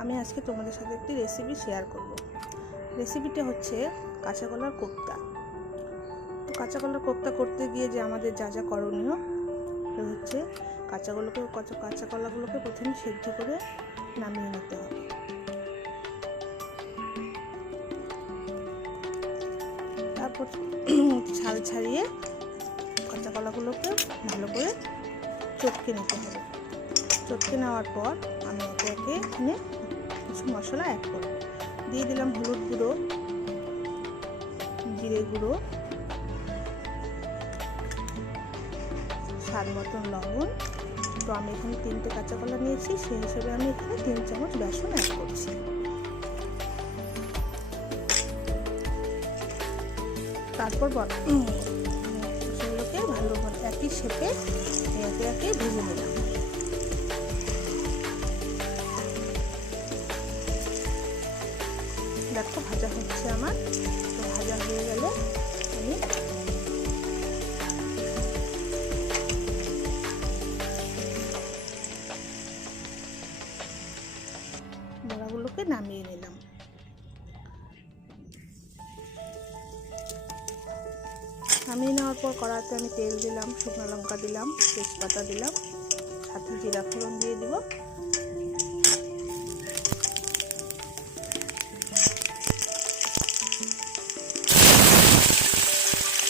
আমি আজকে তোমাদের সাথে একটি রেসিপি শেয়ার করব। রেসিপিটা হচ্ছে কাঁচা কলার কোপ্তা। তো কাঁচা কলার কোপ্তা করতে গিয়ে যে আমাদের যা যা করণীয় হচ্ছে কাঁচা কলাগুলোকে প্রথমে সেদ্ধ করে নামিয়ে নিতে হবে। তারপর ছাল ছাড়িয়ে কাঁচা কলাগুলোকে ভালো করে চটকে নিতে হবে। চটকে নেওয়ার পর আমি একে এখানে কিছু মশলা অ্যাড করব। দিয়ে দিলাম হলুদ গুঁড়ো, জিরে গুঁড়ো, স্বাদ মতন লবণ। তো আমি এখানে 3টে কাঁচা কলা নিয়েছি, সেই হিসেবে আমি এখানে 3 চামচ বেসন অ্যাড করছি। তারপর মশলাগুলোকে ভালোভাবে একই শেপে একে একে ভেজে নিলাম। দেখো ভাজা হচ্ছে আমার। তো ভাজা হয়ে গেলে আমি বড়াগুলোকে নামিয়ে নিলাম। নামিয়ে নেওয়ার পর কড়াইতে আমি তেল দিলাম, শুকনো লঙ্কা দিলাম, তেজপাতা দিলাম, সাথে জিরা ফোড়ন দিয়ে দিব।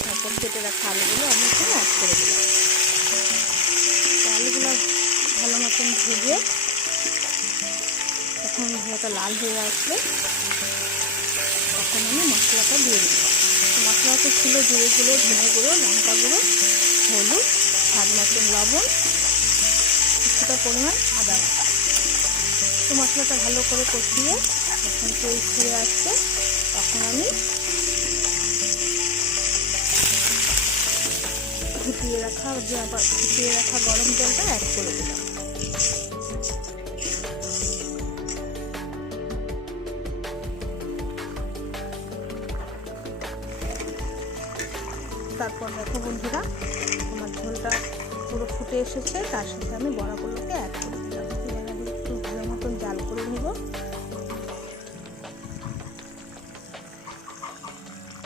তারপর কেটে রাখা আলুগুলো আমি এখানে অ্যাড করে দিলাম। আলুগুলো ভালো মতন ভেজে যখন ভাজাটা লাল হয়ে আসবে তখন আমি মশলাটা দিয়ে দিলাম। মশলাটা ছিল জিরে গুঁড়ো, ধনে গুঁড়ো, লঙ্কা গুঁড়ো, হলুদ, স্বাদ মতন লবণ, কিছুটা পরিমাণ আদা বাটা। তো মশলাটা ভালো করে কষিয়ে যখন তেল ছেড়ে আসছে তখন আমি ফুটিয়ে রাখা গরম জলটা অ্যাড করে দিলাম। তারপর দেখো বন্ধুরা, আমার ঝোলটা পুরো ফুটে এসেছে। তার সাথে আমি বড়াগুলোকে অ্যাড করে দিলাম। এবার আমি একটু ভালো মতন জাল করে নিব।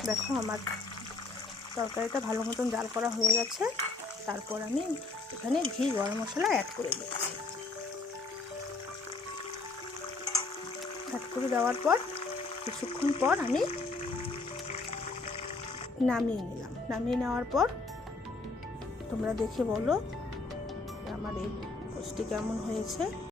দেখো আমার তরকারিটা ভালো মতন জাল করা হয়ে গেছে। তারপর আমি এখানে ঘি, গরম মশলা অ্যাড করে দিচ্ছি। অ্যাড করে দেওয়ার পর কিছুক্ষণ পর আমি নামিয়ে নিলাম। নামিয়ে নেওয়ার পর তোমরা দেখে বলো আমার এই পোস্টটি কেমন হয়েছে।